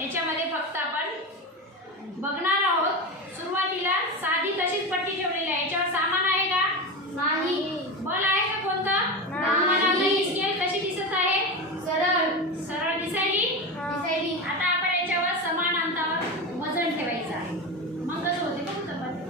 याच्यामध्ये फक्त आपण बघणार आहोत। सुरुवातीला साधी तशीच पट्टी ठेवलेली आहे। याच्यावर सामान आहे का? नाही। बल आहे का कोणतं? तुम्हाला ही स्केल कशी दिसत आहे? सरळ सरळ दिसायली। आता आपण याच्यावर समान अंतरावर वजन ठेवायचं आहे। मग कसं होते बघू आपण।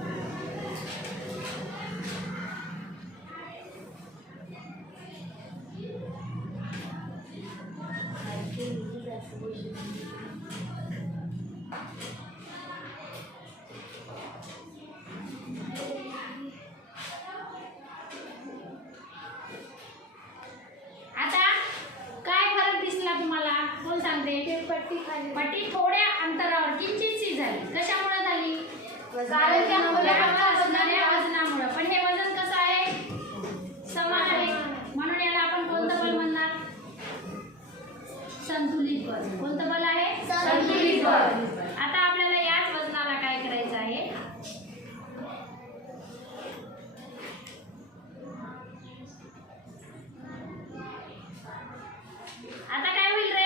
पट्टी थोड्या अंतरावर किंचितशी झाली। कशामुळे झाली? कारण त्या असणाऱ्या वजनामुळे। पण हे वजन कसं आहे? समान आहे, म्हणून याला आपण कोणतं बल म्हणणार? संतुलित बल। कोणतं बल आहे? संतुलित बल। आता आपल्याला याच वजनाला काय करायचं आहे? आता काय होईल रे?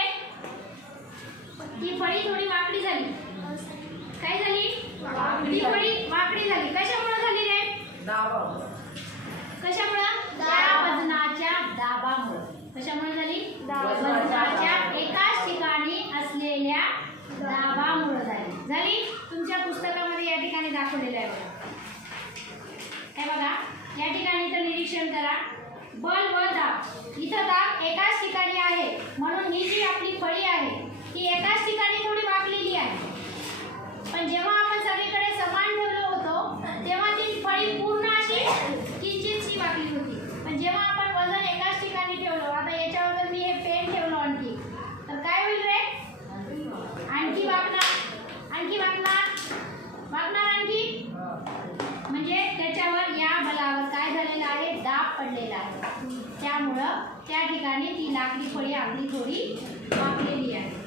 ही फळी थोडी वाकडी झाली। काय झाली? ही फळी वाकडी झाली। कशामुळे झाली रे? दाबामुळे। कशामुळे? त्या वजनाच्या दाबामुळे। कशामुळे झाली? वजनाच्या एकाच ठिकाणी असलेल्या दाबामुळे झाली। तुमच्या पुस्तकामध्ये या ठिकाणी दाखवलेलं आहे बघा। हे बघा, या ठिकाणी तर निरीक्षण करा। बल व दाब, इथं दाब एकाच ठिकाणी आहे, म्हणून ही जी आपली फळी आहे ती एकाच ठिकाणी थोडी वाकलेली आहे। पण जेव्हा आपण सगळीकडे समान ठेवलो होतो तेव्हा ती फळी पूर्ण अशी किंचितशी वाकली होती। पण जेव्हा आपण वजन एकाच ठिकाणी ठेवलो, आता याच्यावर जर मी हे पेन ठेवलो आणखी, तर काय होईल रे? आणखी वाकणार, आणखी वाकणार आणखी। म्हणजे त्याच्यावर या बलावर काय झालेलं आहे? दाब पडलेला आहे। त्यामुळं त्या ठिकाणी ती लाकडी फळी आपली थोडी वाकलेली आहे।